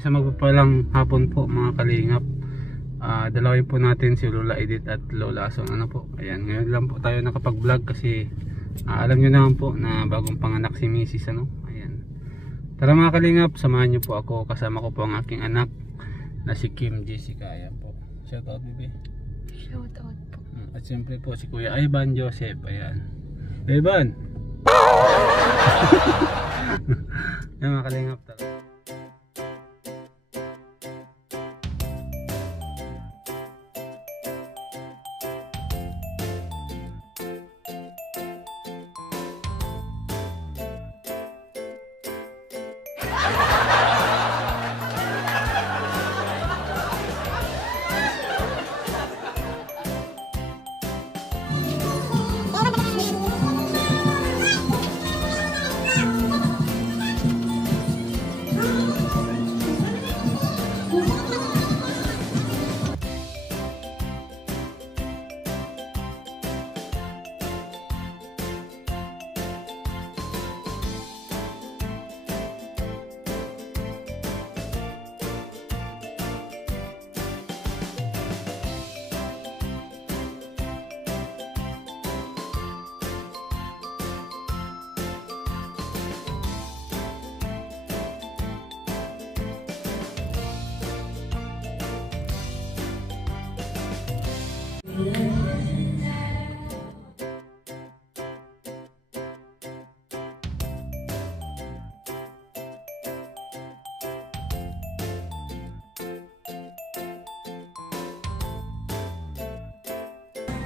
Isang magpapalang hapon po mga kalingap. Dalawin po natin si Lola Edith at Lola Asong. Ano po, ayan, ngayon lang po tayo nakapag-vlog kasi alam nyo naman po na bagong panganak si Mrs. Ano. Ayan. Tara mga kalingap, samahan nyo po ako. Kasama ko po ang aking anak na si Kim Jessica. Ayan po. Shout out, baby. Shout out po. At siyempre po si Kuya Ivan Joseph. Ayan. Ivan! Ayan mga kalingap, tara.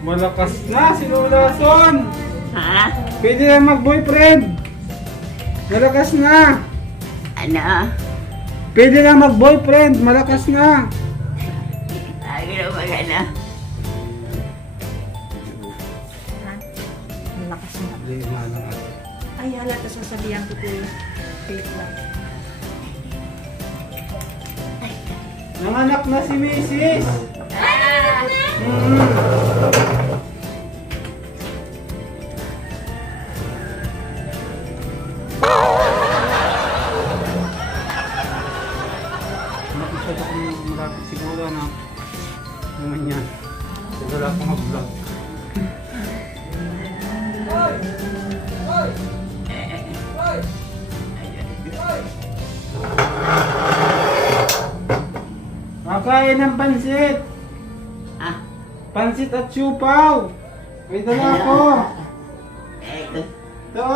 Malakas na si Lola Son. Ha? Pwede na mag-boyfriend. Malakas na. Ano? Pwede na mag-boyfriend. Malakas na. Ano magana? Malakas na. Ay, halata sasabihan ko po yung fake lang. Nanganak na si Mrs. Nakikita ko malapit siguro na naman yan. Siguro ako mag-vlog. Makain ng pansit. Ah? Pansit at siupaw. May dala ko. Ito.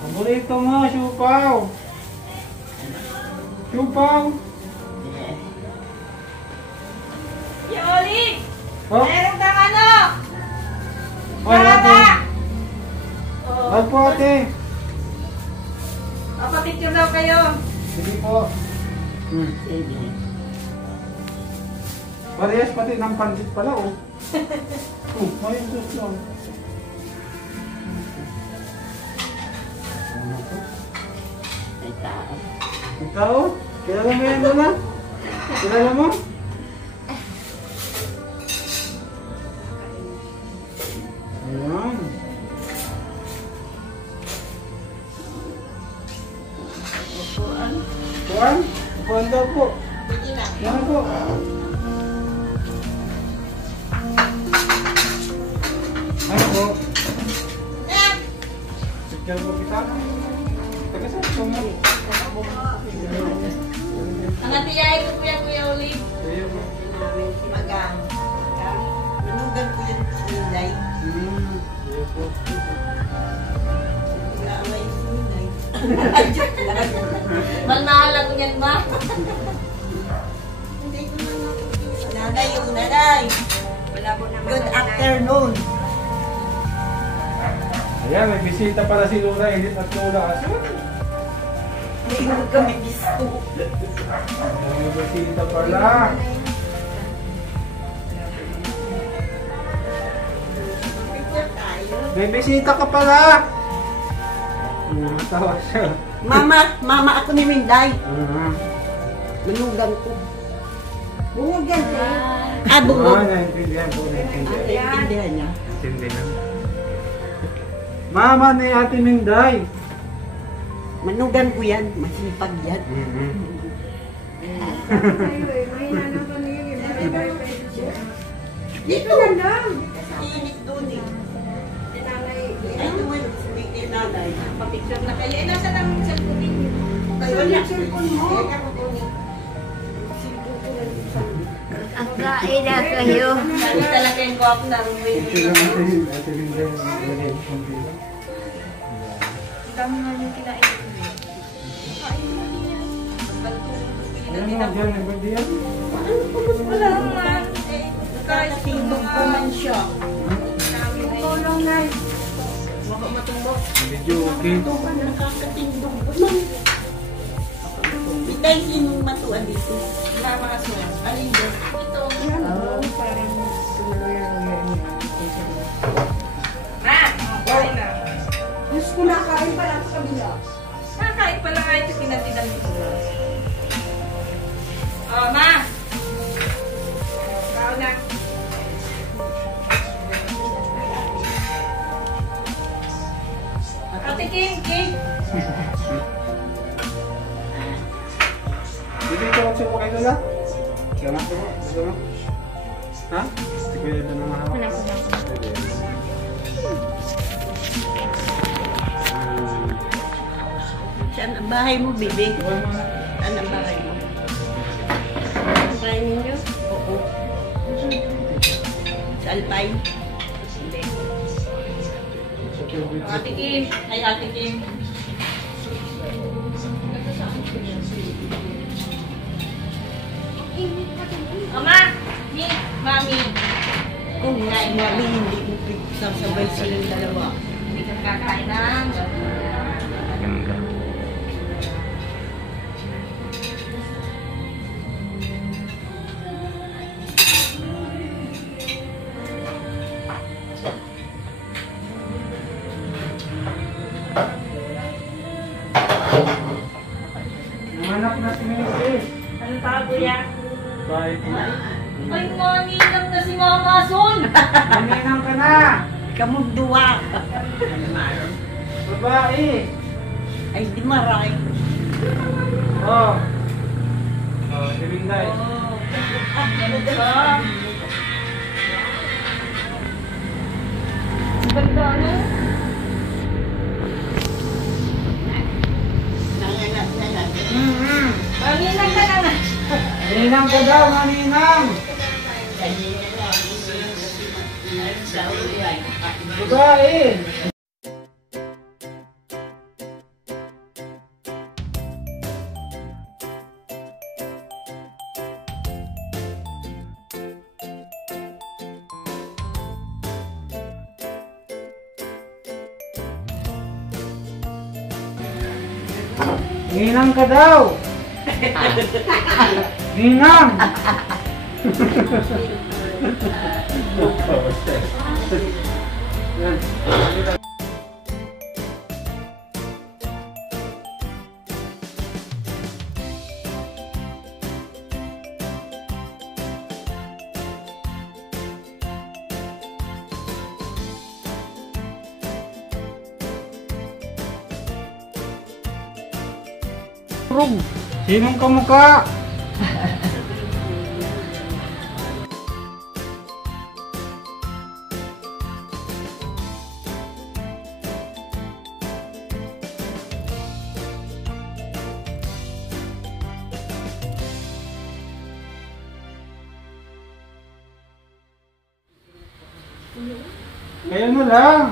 Paborito mo, siupaw. Siupaw. Yoli! Oh, Meron kang ano? ay, ate. Oh. Ay po, ate. Papapicture daw kayo. Sige po. Parehas pati ng pansit pala, oh. May sauce lang. Ikaw? Kilala mo yan, Lola? Kilala mo? Ayan. Upuan? Upuan daw po. Yan po. Ano po? Picture po kita. Taga sa ito mo. Ang atiyay ko po yan, Kuya Oli. Ayo po. Magang. Namugan ko yan sinilay. Ayo po. Wala may sinilay. Malmahala ko yan ba? Nanay yung nanay. Good afternoon. Ayan, may bisita para si Lola Edith at Lola Asong. Hindi mo kami gusto. May bisita pala. Picture tayo. May bisita ka pala. Tawa siya. Mama ako ni Minday. Ah. Manugan ko. Bungog yan, te. Ah, bungog. naintindihan po, naintindihan. Naintindihan niya. Naintindihan. Mama ni Ate Minday. Manugan ko yan. Masipag yan. Dito. Init doon eh. Ay, tumal. May nanay. Papicture na kayo. Eh, nasa ang cellphone ninyo? Kayo na. Ang kain na kayo. Ano talaga yung guwap na Ito lang Ate Minday. Ang dami nga yung kinain ko eh. Kain mo niya. Ano mo dyan? Nagbabi yan? Wala naman. Eh, kahit Tindog ko man siya. tulong na. Baka matumbok. Medyo okay. Nakakatindog ko man. Bitay sinong matuan dito. Wala mga swell. Alin doon? Ito. Parang tumuloy ang Ma! Kain na. Diyos ko nakain pa lang sa kabila. Kakain pala nga ito pinatigan ko. Oh, ma! Kao na. Ate Kim, Kim! Hindi ko ako siya kayo na? Salamat po. Salamat. Ha? Hindi ko yun na mahawak. Saan ang bahay mo, bibi? Saan ang bahay mo? Ang bahay ninyo? Oo. Sa Alpine? Hindi. Ate Kim! Ay, Ate Kim! Mama! Ni! Mami! Kung nga, mami, hindi mo sasabay silang dalawa. Hindi ka kakain ng... Ganda. Nanganak na si Minigis. Ano tawag kuya? Bye po. Ay, maninang na si Mama Son! Maninang ka na! Kamugduwa. Babae! Ay, di maray. Oh! Oh, si Minday. Ganda ano? Nanganak na lang. Maninang ka na nga! Maninang ka daw, maninang! Kanina lang. Babae! Ninang ka daw! Ninang! Sinong kamukha? Kaya na lang.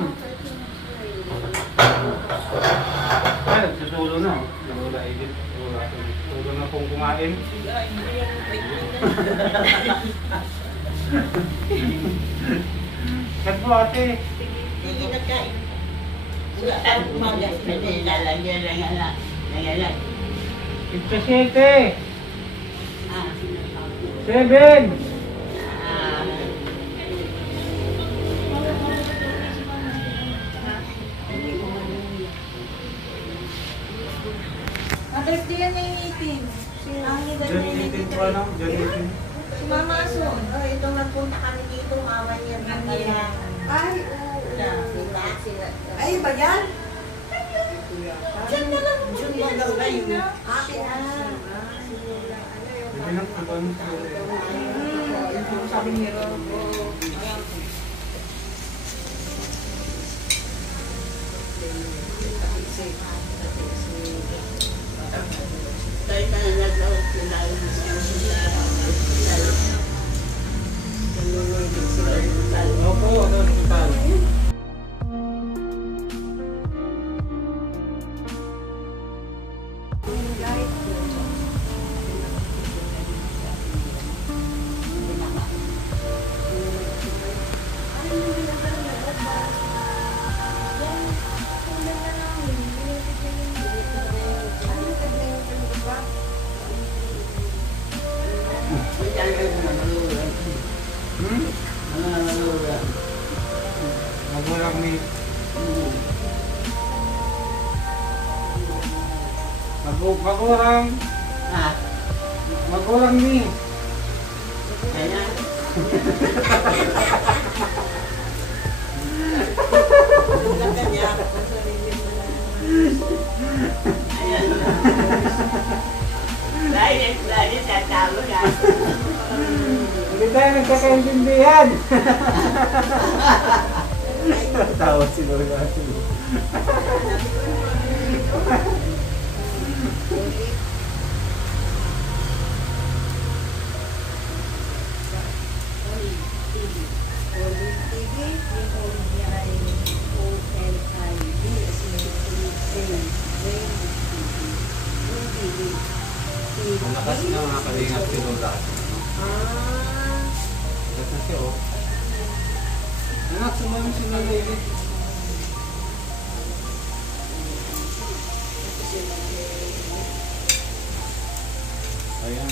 Ay, susulo na. Wala edit. Susulo na pong kumain. Kat po ate. Sige na kain. Wala kang umaga. Lalagyan lang ala. Nanganak. Ito 7. Ah. 7. Ah. Birthday yan na yung meeting. Diyan 18 po ano? Diyan 18. Si Mama Asun. Oh, itong nagpunta kami dito, mawan yan. Ay, oo. Diba? Ay, ba yan? Diyan na lang. June maganda yun. Akin na. Sabi ni Ron. Tayo ka na nag-out. Opo, ano hospital? Magulang ni magulang magulang ni Lagi sa tao ka. hindi tayo nagkakaintindihan. Tawa si Lola. Ang lakas na mga kalingap si Lola. Lakas na siya, oh. Anak, sumama si Lola ulit. Ayan.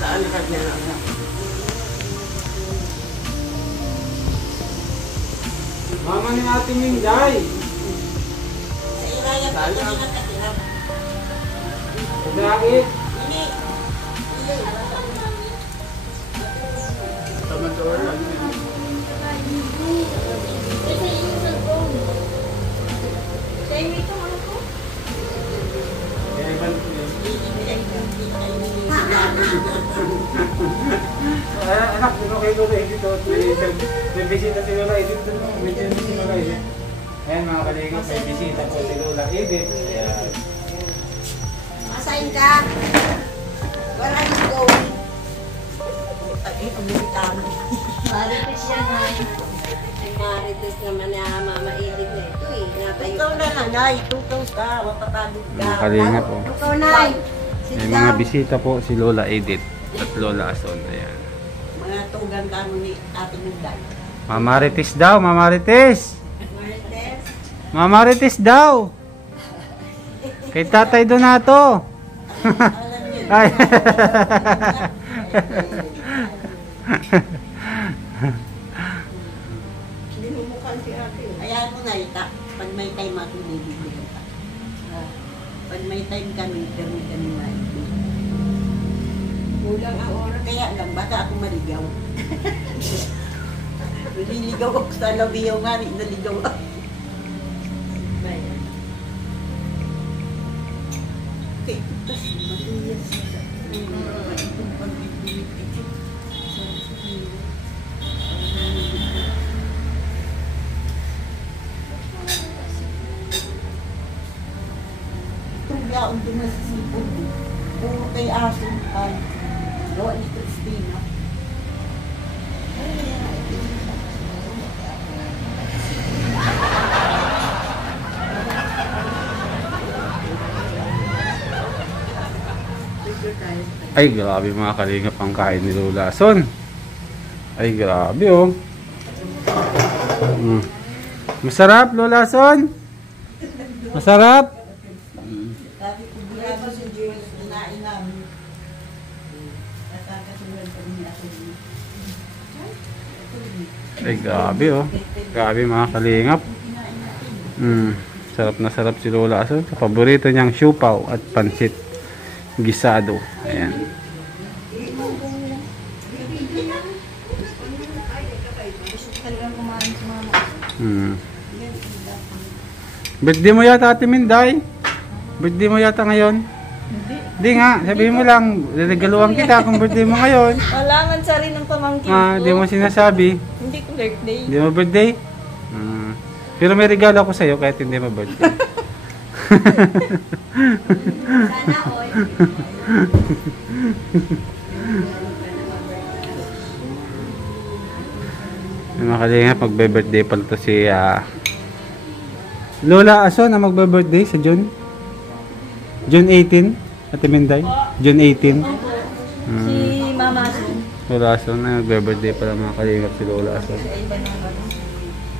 Saan ka dyan anak? Mama ni Ate Minday. Sa iraya pa ito na katirap. Bakit? Ini. Taman-taman lang. Anak, sino kayo Lola Edith? May bisita si Lola Edith. May bisita si Lola Edith. Ayan mga kalingap, may bisita po si Lola Edith. Ayan. Asayin ka. Where are you going? Ay, umulitan. Marites yan ay. Ay, marites naman na Mama Edith na ito eh. Ikaw na nanay, tukaw ka, mapapagod ka. Mga kalingap po. Ikaw nay. May mga bisita po si Lola Edith at Lola Ason. Ayan. Mga tugang kamo ni Ate Minday. Mamarites daw, mamarites. Marites? Mamarites daw. Kay Tatay Donato. Alam niyo. Ay. Binumukan si Ate. Ayan mo na ita. Pag may time ako, bibigyan ka. Pag may time kami, kami na ito. Kulang ang oras. Kaya lang, baka ako maligaw. Naliligaw ako sa labiyaw nga, naligaw ako. Okay, tas matuyas siya. Itong pag-ibig ito. Itong yaon din na sisipon. Puro kay aso ay gawa ni Christina. Ay, grabe mga kalingap ang kain ni Lola Ason. Ay, grabe oh. Masarap, Lola Ason? Masarap? Sabi ko, bravo si Jules, kinain namin. Nakakasunod kami ni Ate Jules. Ay, grabe oh. Grabe mga kalingap. Kinain natin. Sarap na sarap si Lola Aso. Paborito niyang siupaw at pansit gisado. Ayan. Talagang kumain si mama. Birthday mo yata, Ate Minday. Birthday mo yata ngayon. Hindi nga, sabihin mo lang, regaluhan kita kung birthday mo ngayon. Wala man sa rin ng pamangkin ko. Di mo sinasabi. Hindi ko birthday. Hindi mo birthday? Pero may regalo ako sa'yo kahit hindi mo birthday. Sana all. Mga kalingap, magbe-birthday pala to si Lola Aso na magbe-birthday sa June 18, Ate Minday. June 18. Si Mama Sun. Lola Aso na magbe-birthday pala mga kalingap si Lola Aso. Sa iba ng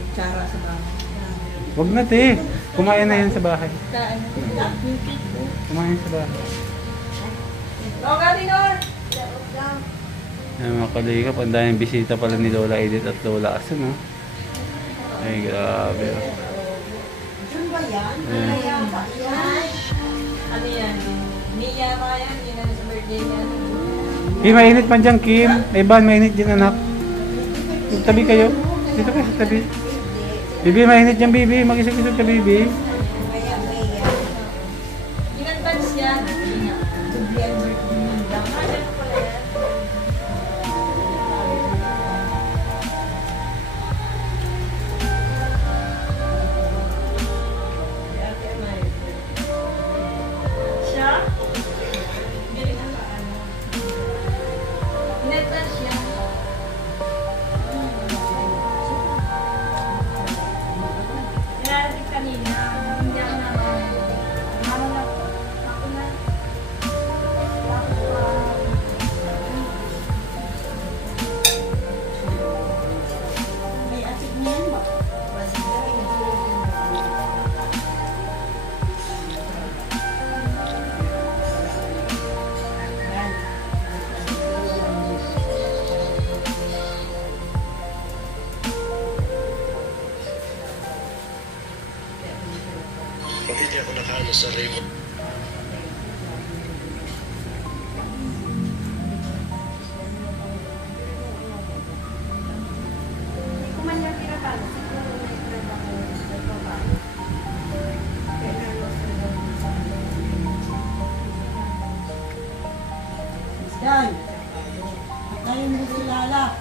kutsara sa bahay. Wag na te, kumain na yan sa bahay. Saan? Yung cake ko. Kumain sa bahay. Loga, Tinor! Ay mga kalingap, ang daming bisita pala ni Lola Edith at Lola Aso, no? Ay grabe. Saan ba yan? Ayan. Ano yan? Mia ba yan? Yun ano sa birthday niya. Kim, mainit man dyan, Kim. May ban, mainit dyan, anak. Tabi kayo. Dito kayo sa tabi. Bibi, mainit dyan, Bibi. Mag-isip-isip ka, Bibi. In-advance yan. Dublian birthday niya. Ano pala yan? Siya? In-advance yan. Narating kanina, hindi ako naman. Ako na. Ako na. May asin niyan ba? Hindi ako nakaano sa remote. Yan. Patayin mo si Lala.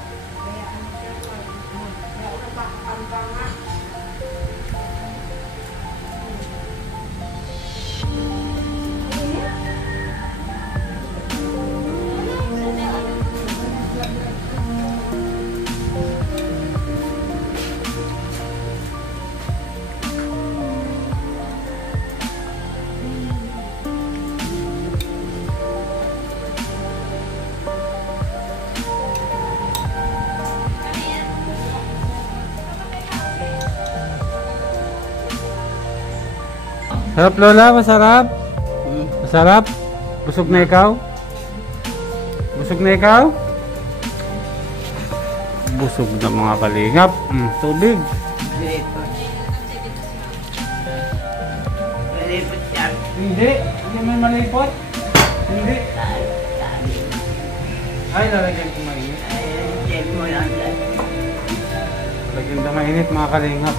Sarap, Lola, masarap. Masarap. Busog na ikaw? Busog na ikaw? Busog na mga kalingap. Tubig. Malipot yan. Hindi. Hindi may malipot. Hindi. Ay, lalagyan ko mainit. Check mo lang yan. Lalagyan ko mainit mga kalingap.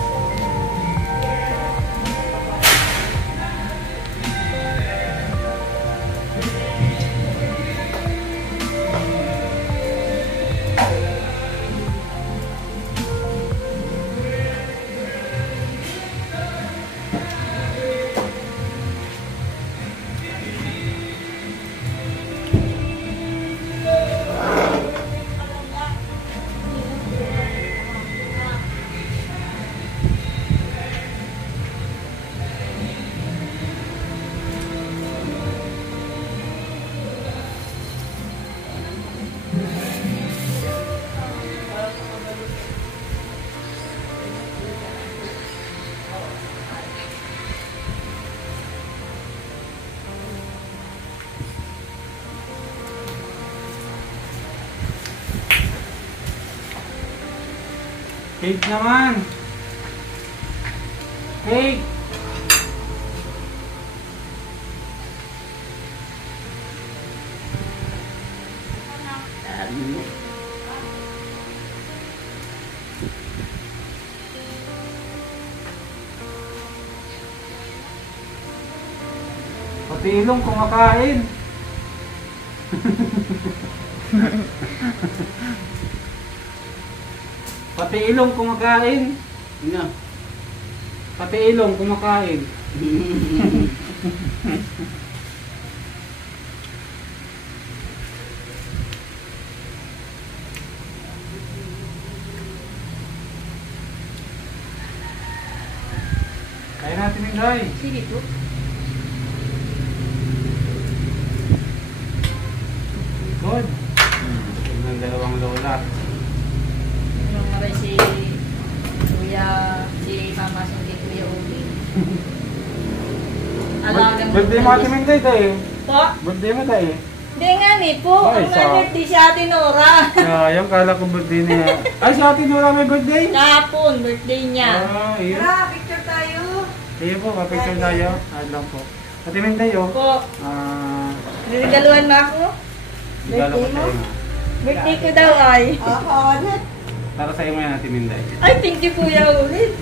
Cake naman. Cake! Pati ilong kumakain. Pati ilong kumakain. Ano? Pati ilong kumakain. Kaya natin yung guy. Sige po. Good. Ang dalawang lola. Nung maray si Kuya, si Mama sa kay Kuya Uli. Alagang Birthday mo Ate Minday tayo. Po? Birthday mo tayo. Hindi nga ni po. Ay, Ang sa- birthday si Ate Nora. Sayang, kala ko birthday niya. Ay, si Ate Nora may birthday? Kahapon, birthday niya. Ah, iyo. Tara, picture tayo. Iyo po, kapicture tayo. Ayun lang po. Ate Minday, oh. Po, Regalo niregaluhan mo ako. ko sa'yo. Birthday ko daw ay. Oo, Para sa'yo mo yan, Ate Minday. Ay, thank you Kuya Uli.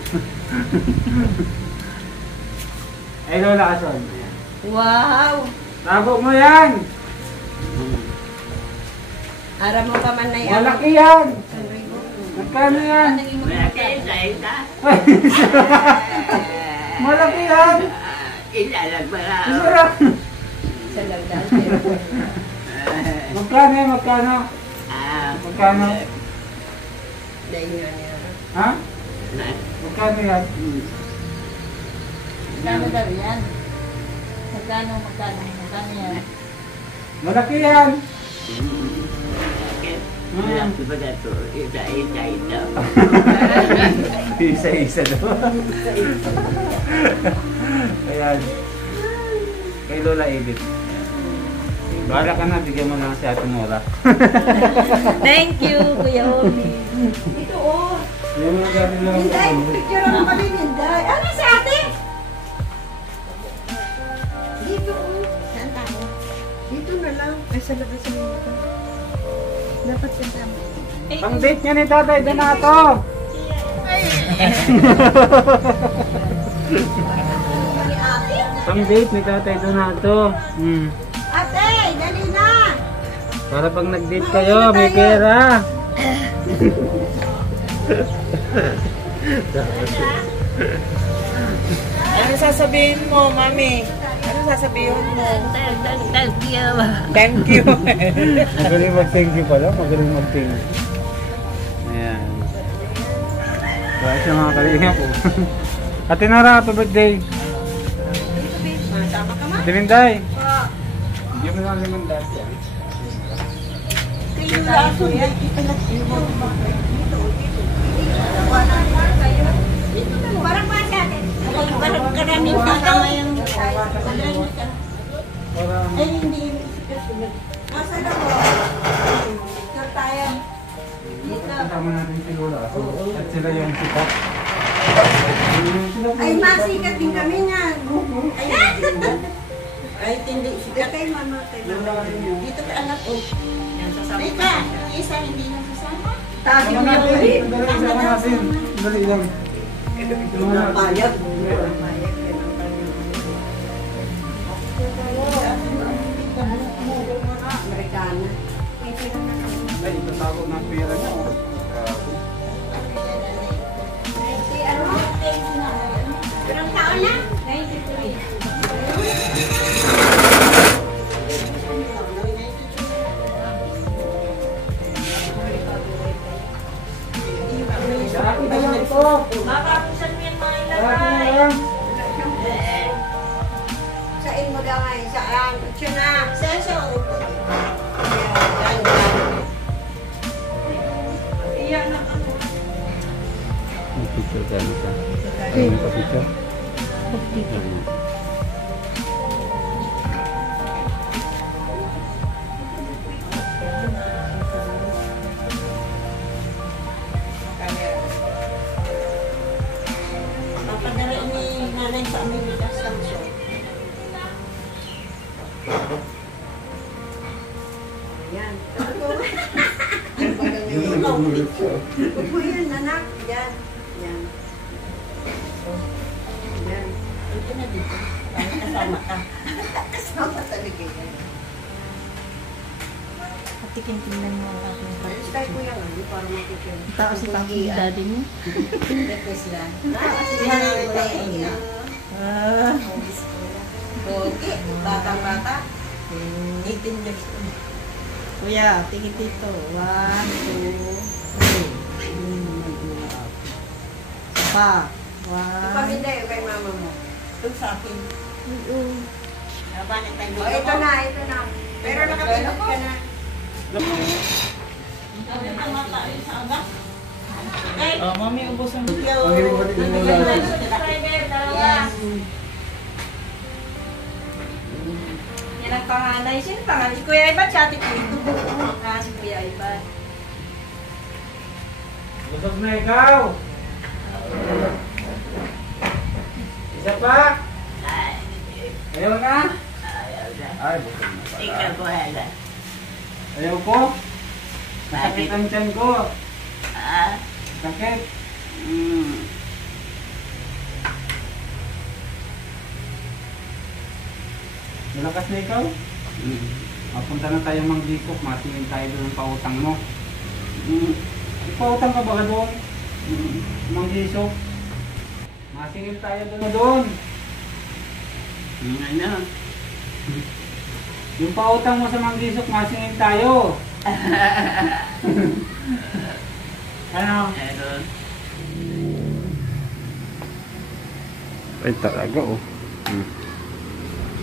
Ay, Lola Ason. Ayan. Wow. Tago mo yan! Aram mo pa man na yan. Malaki yan! Magkano yan? Malaki yan! Isa lang! Sa lagdan. Magkano yan? Magkano? Magkano? Dahil nga niya. Ha? Magkano yan? Magkano daw yan? Magkano yan? Malaki yan! Isa-isa daw. Ayan. Kay Lola Edith. Bahala ka na, bigyan mo lang si Ate Nora. Thank you Kuya Uli. Ito, oh. Bigyan mo lang si Ate Nora. Hinday, picture mo kami, Hinday. Ano si ate? Dito, oh. Saan tayo? Dito na lang. Ay, sa labas mo ito. Dapat sentama. Pang date niya ni Tatay Donato. Pang date ni Tatay Donato. Ate, dali na. Para pag nag-date kayo, may pera. Ano sasabihin mo, Mami? Ano sasabihin mo? Thank you. Magaling mag-thank you pala, magaling mag-thank you. Ayan. Kaya siya mga kalinga po. Ate Nora, happy birthday. Tama ka, ma? Ate Minday. Hindi mo lang naman dati. Kayo lang ako yan. Dito na. Parang pa siya ate. Parang karaming tama yung ay hindi. Masa na po? Picture tayo. Dito. Kasama natin si Lola. At sila yung sikat. Ay, masikat din kami niyan. Ayan. Ay, hindi. Sikat kay mama. Dito ka anak ko. Teka, isa hindi na sasama. Tabi mo yung ulit. Dali, natin. Dali lang. Payag. Amerikana. Ay, itatapos ng pera niya. Si ano? Ilang taon na? 93. Sarapin na lang ito. Makapusan mo yung mga Sarapin na lang. Sain mo daw ngayon sa siya na. Sa upo. Iyan na ako. Picture ka na siya. Ayun pa picture. Papadala ni nanay sa Amerika, Samson. Yan. Upo yan, anak. Yan. Yan. Yan. Ito na dito. Kasama ka. Kasama talaga yan. Patikin-tingnan mo ang aking pati. Start ko yan, hindi para makikita. Tao si papi, daddy mo. Request lang. Wala yan. Okay, bata-bata. 18 years old. Kuya, tingin dito. 1, 2, 3. Pa. 1. Pamilya yung kay mama mo. Ito sa akin. Laban ang tayo. Oh, ito na, ito na. Pero nakapilot ka na. Oh, mami, ubos ang Yo. subscriber, dalawa. Yan ang panganay. Sino panganay? Si Kuya Ivan, si Ate Queen. Si Kuya Ivan. Busog na ikaw. Isa pa? Ayaw na? Ay, busog na pala. Ikaw ko hala. Ayaw ko? Sakit ang tiyan ko. Sakit. Malakas na ikaw? Mapunta na tayo Manggikok, matingin tayo doon ng pautang mo. Pautang ka ba doon? Manggikok? Masingil tayo doon. Ano? Yung pautang mo sa Manggikok, masingil tayo. Ano? Ay talaga oh.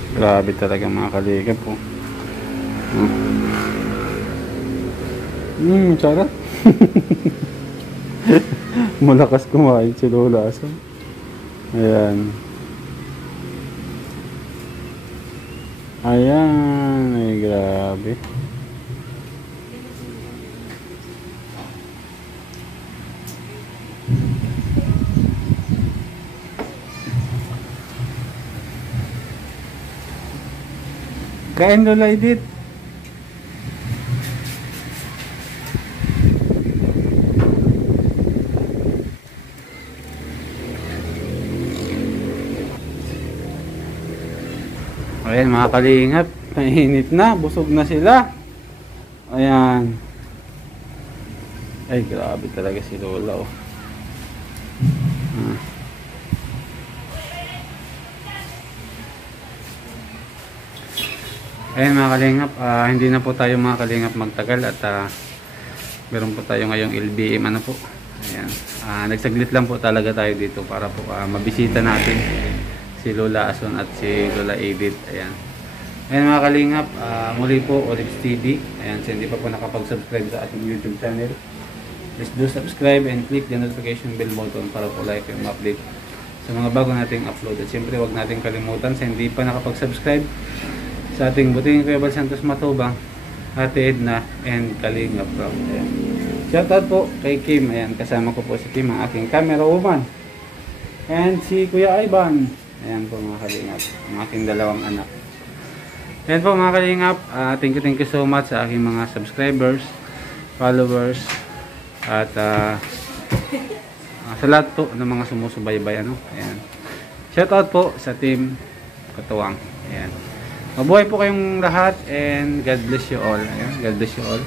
Grabe talaga mga kaligab po. Sarap. Malakas kumain si Lola. So. Ayan. Ayan. Ay grabe. Kain Lola Edith. Ayan mga kalingap, mainit na, busog na sila. Ayan. Ay grabe talaga si Lola oh. Ayan mga kalingap, hindi na po tayo mga kalingap magtagal at meron po tayo ngayong LBM ano po. Ayan. Nagsaglit lang po talaga tayo dito para po mabisita natin si Lola Ason at si Lola Edith. Ayan. Ayan mga kalingap, muli po Olives TV. Ayan, so hindi pa po nakapag-subscribe sa ating YouTube channel, please do subscribe and click the notification bell button para po like yung update sa mga bago nating upload. At siyempre huwag nating kalimutan sa hindi pa nakapag-subscribe sa ating buting Kuya Bal Santos Matubang, Ate Edna and Kalingap Rob. Shoutout po kay Kim. Ayan, kasama ko po si Kim, ang aking camera woman, and si Kuya Ivan. Ayan po mga kalingap, ang aking dalawang anak. Ayan po mga kalingap, thank you so much sa aking mga subscribers, followers, at sa lahat po ng mga sumusubaybay ano. Ayan. Shoutout po sa team Katuwang. Ayan. Mabuhay po kayong lahat and God bless you all. Ayan. God bless you all.